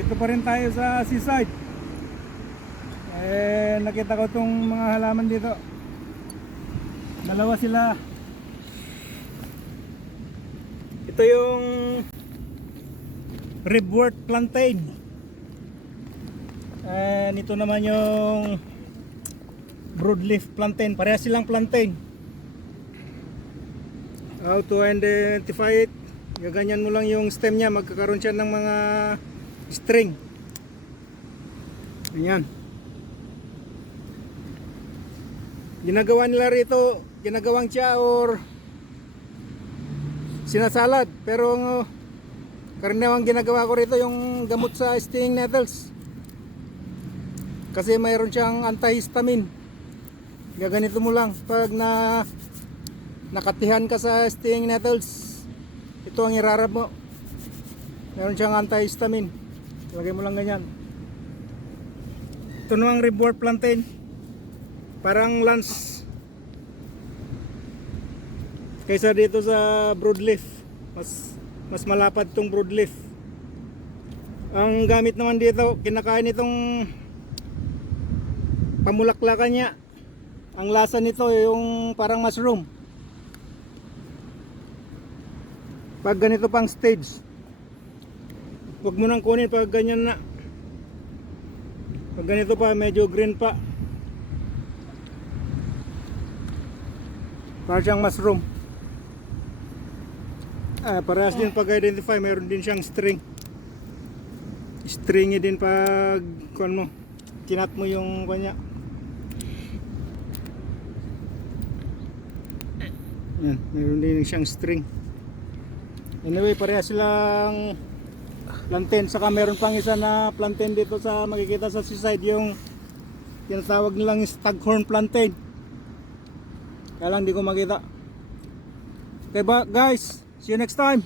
Dito pa rin tayo sa seaside. Nakita ko itong mga halaman dito. Dalawa sila. Ito yung ribwort plantain. Ito naman yung broadleaf plantain. Parehas silang plantain. How to identify it? Gaganyan mo lang yung stem niya, magkakaroon siya ng mga string. Ayan. Ginagawa nila rito, ginagawang siya or sinasalad. Pero karaniwang ginagawa ko rito yung gamot sa stinging nettles. Kasi mayroon siyang antihistamine. Gaganito mo lang pag nakatihan ka sa stinging nettles. Ito ang irarab mo. Meron siyang antihistamine. Lagay mo lang ganyan. Ito namang ribwort plantain. Parang lance. Kaysa dito sa broadleaf. Mas malapad tong broadleaf. Ang gamit naman dito, kinakain itong pamulaklakan niya. Ang lasa nito yung parang mushroom. Pag ganito pang stage, huwag mo nang kunin pag ganyan na. Pag ganito pa, medyo green pa, parang siyang mushroom. Parehas din pag-identify, mayroon din siyang string. Stringy din pag kuan mo, kinat mo yung kanya. Yan, mayroon din siyang string. Anyway, parehas silang plantain. Saka meron pang isa na plantain dito sa makikita sa seaside, yung tinatawag nilang staghorn plantain. Kaya lang di ko makita. Okay ba guys, see you next time.